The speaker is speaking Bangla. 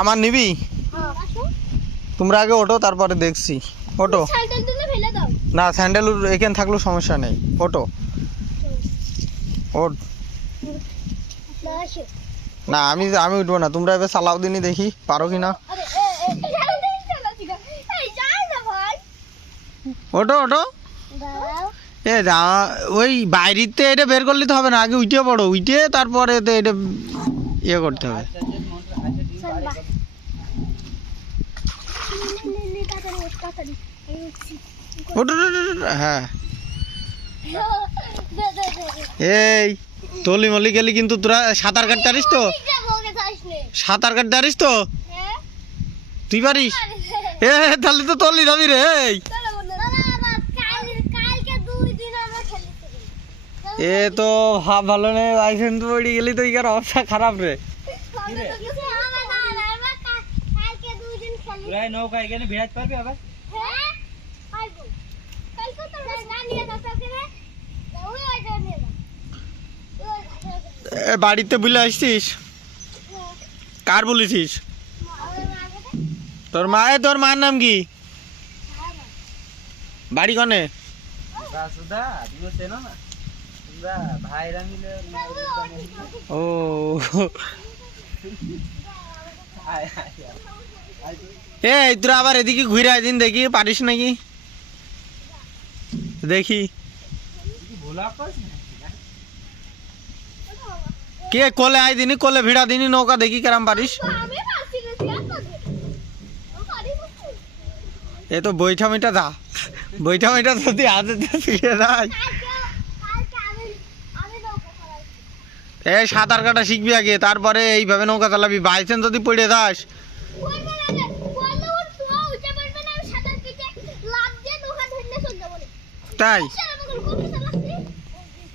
আমার নিবি? তোমরা আগে ওটো তারপরে দেখছি। ওটো না, স্যান্ডেল এখানে থাকলেও সমস্যা নেই। ওটো ওট না, আমি আমি উঠবো না। তোমরা এবার চালাও দিনই দেখি, পারো কি না ওটো ওটো এ যা ওই বাইরেতে এটা বের করলে তো হবে না। আগে উঠে পড়ো। উঠে তারপরে এটা ইয়ে করতে হবে। হ্যাঁ এই তলি মলি গেলি কিন্তু তোরা সাঁতার কাটতে পারিস তো? সাঁতার কাটতে পারিস তো? তুই পারিস? এ তাহলে তো তলি যাবি রে এ তো ভাব ভালো নেই লাইসেন্স পড়ে গেলি তো ইয়ার অবস্থা খারাপ রে? দিন খেলি তোরা এই নৌকা এখানে বিরাজ পারবি আবার? হ্যাঁ পাইবো কালকে তো না নিয়ে যাচ্ছে রে ওই ওই নিয়ে যা এ, বাড়িতে বলে আসছিস? কার বলেছিস? তোর মা এ তোর মার নাম কি? বাড়ি কনে? ও। এই তোরা আবার এদিকে ঘুরে দিন দেখি পারিস নাকি? দেখি। কে কোলে আই দিনি, কোলে ভিড়া দিনি, নৌকা দেখি কেরাম পারিস এ তো বৈঠা মিটা দা বৈঠা মিটা যদি হাতে শিখে চালাই এই সাঁতার কাটা শিখবি আগে, তারপরে এইভাবে নৌকা চালাবি। বাইসেন যদি পড়ে যাস বলবে না রে বললে ওর তুয়া উঠে পড়বে না আমি সাঁতার কেটে লাভ দিয়ে নৌকা ধরে চলে যাব রে তাই?